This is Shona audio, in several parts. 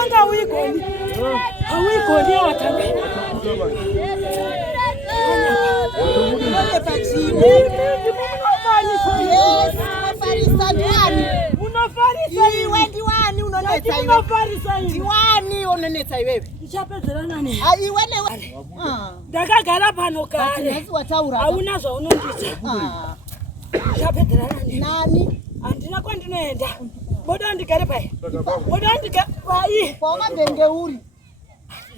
watanga uigoni. Uigoni watanga. Ndakagara pano kare. Hauna zvaunondita. Chapedzerana nani? Andina kwandinoenda. Boda ndigare pai. Boda ndigare pai. Wakadenge uri.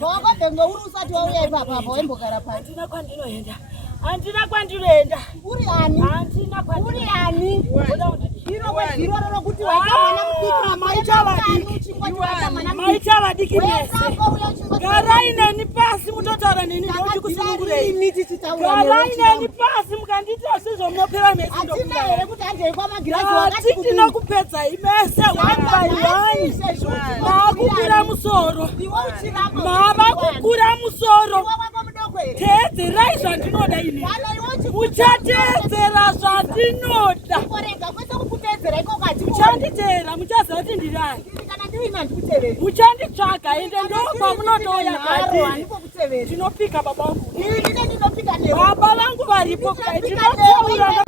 Wakadenge uri usati wauya ipapa wembogara pai. Andina kwandinoenda. Andina kwandinoenda. Uri ani? Andina kwandinoenda. Uri ani? Hiro roro kuti waita mwana mudiki maita vadiki. Maita vadiki mese. Garai neni pasi mutotaura neni ndoti kusunungurei. Garai neni pasi mukandita sizvo munopera mese ndokudai. Atina here kuti anje kwa magirazi wakati kuti ndinokupedza imese wani. Makukura musoro. Mava kukura musoro. Teedzerai zvandinoda ini. Muchateedzera zvandinoda. Muchanditeera muchaziva kuti ndirani. Muchanditsvaga ende ndokwamunotoya kati. Ndinopika baba vangu. Baba vangu varipo kudai ndinotaura.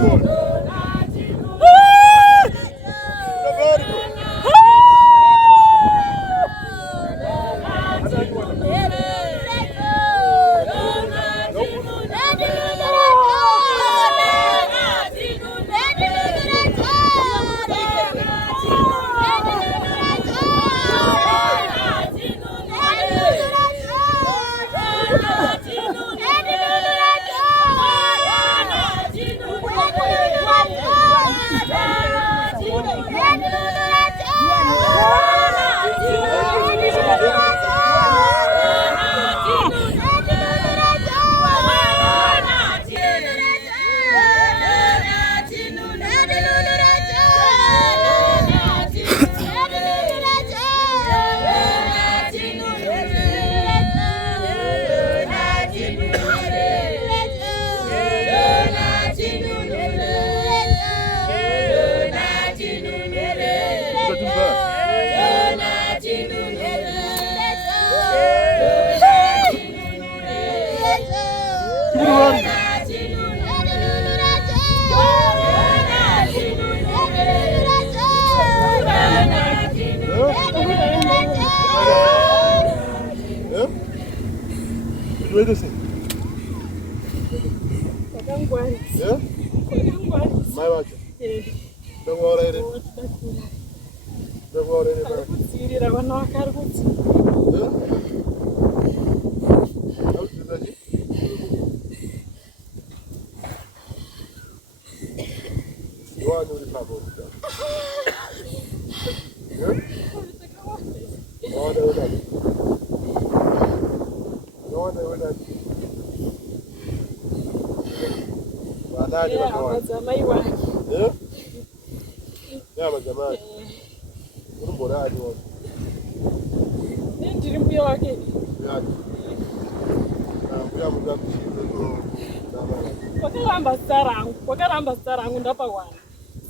Wakaramba zita rangu ndapawana.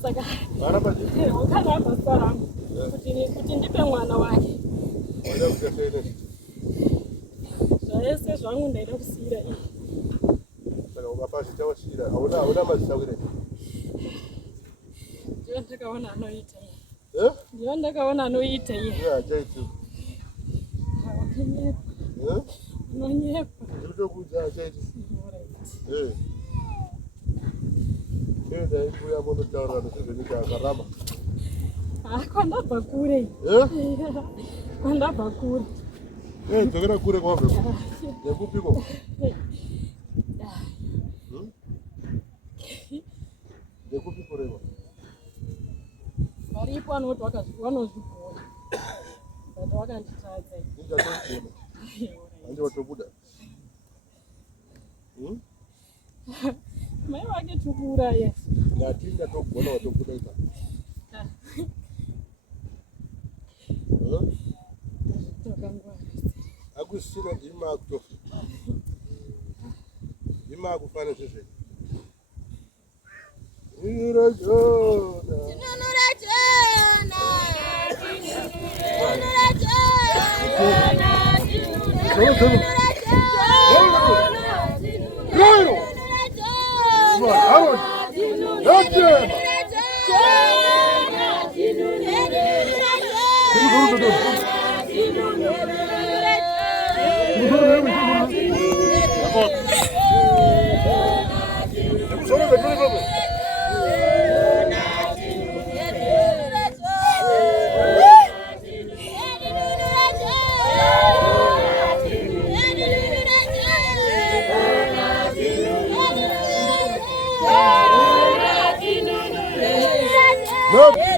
Saka wakaramba zita rangu kuti ndipe mwana wake. Zvese zvangu ndaida kusiyira iyi. Saka ukapasi chawasiyira hauna mazita here. Ndiyo ndakaona anoita iye. Ndiyo ndakaona anoita iye. Achaiti. Unonyepa. Ndinokuudza achaiti. Nenda ikuya munotaura nezvenyika yakaramba. Kwandabva kure. Kwandabva kure. Dzokera kure kwabva. Nekupiko. Nekupiko rewa. Varipo anoti vanozvigona. But wakanditadza. Ndingatokugona. Ande watobuda. Mai wake tukura yes. Ngatinga togona watobuda ika. Akusina ima kutofi. Ima kufana zvese. Inurajona. Inurajona. Inurajona. Look.